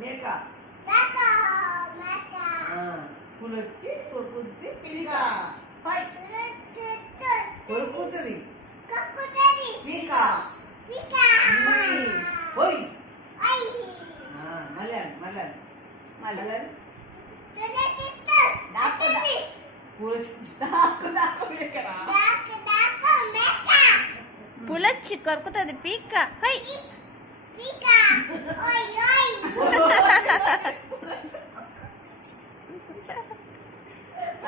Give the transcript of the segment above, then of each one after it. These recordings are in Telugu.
మేక పులొచ్చి కొరుకుద్ది పిలిక కొరుకుతుంది పీక ఓయ్ మళ్ళీ పులొచ్చి కొరుకుతుంది పీక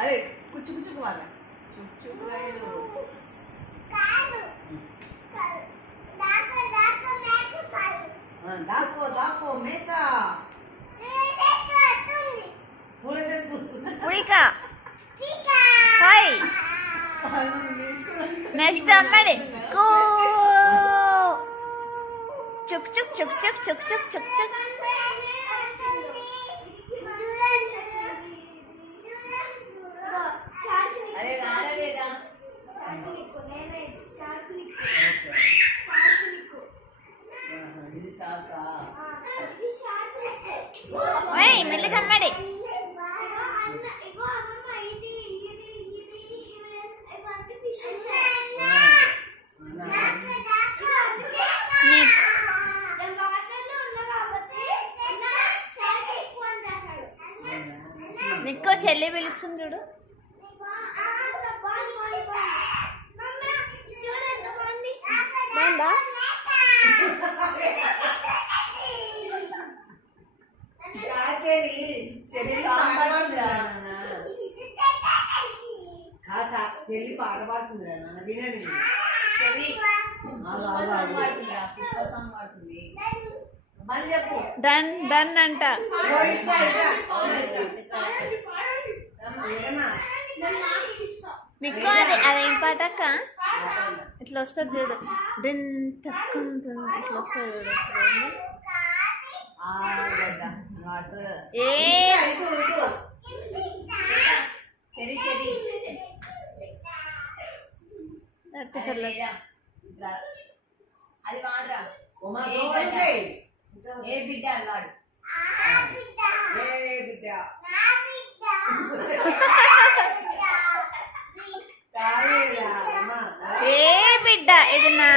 అరే కుచ్చు కుచ్చుకు వాళ్ళ చుక్చుకు దాకో దాకో మేక పులిక నెక్స్ట్ అమ్మడి చుక్ చుక్ చుక్ చుక్ చుక్ చుక్ చుక్ చుక్ మెల్లిగా అమ్మడి నీకో చెల్లి పిలుస్తుంది చూడు బాగుందా చెల్లి పాట పాడుతుందిరా నాన్న వినండి మళ్ళీ చెప్పు డన్ డన్ అంట నీకు అదేం పాట అక్క ఇట్లా వస్తుంది చూడు డిన్ తక్కువ ఇట్లా వస్తుంది చూడు అది వాడరా ఏ బిడ్డ అల్లాడు ఏ బిడ్డ ఇది నా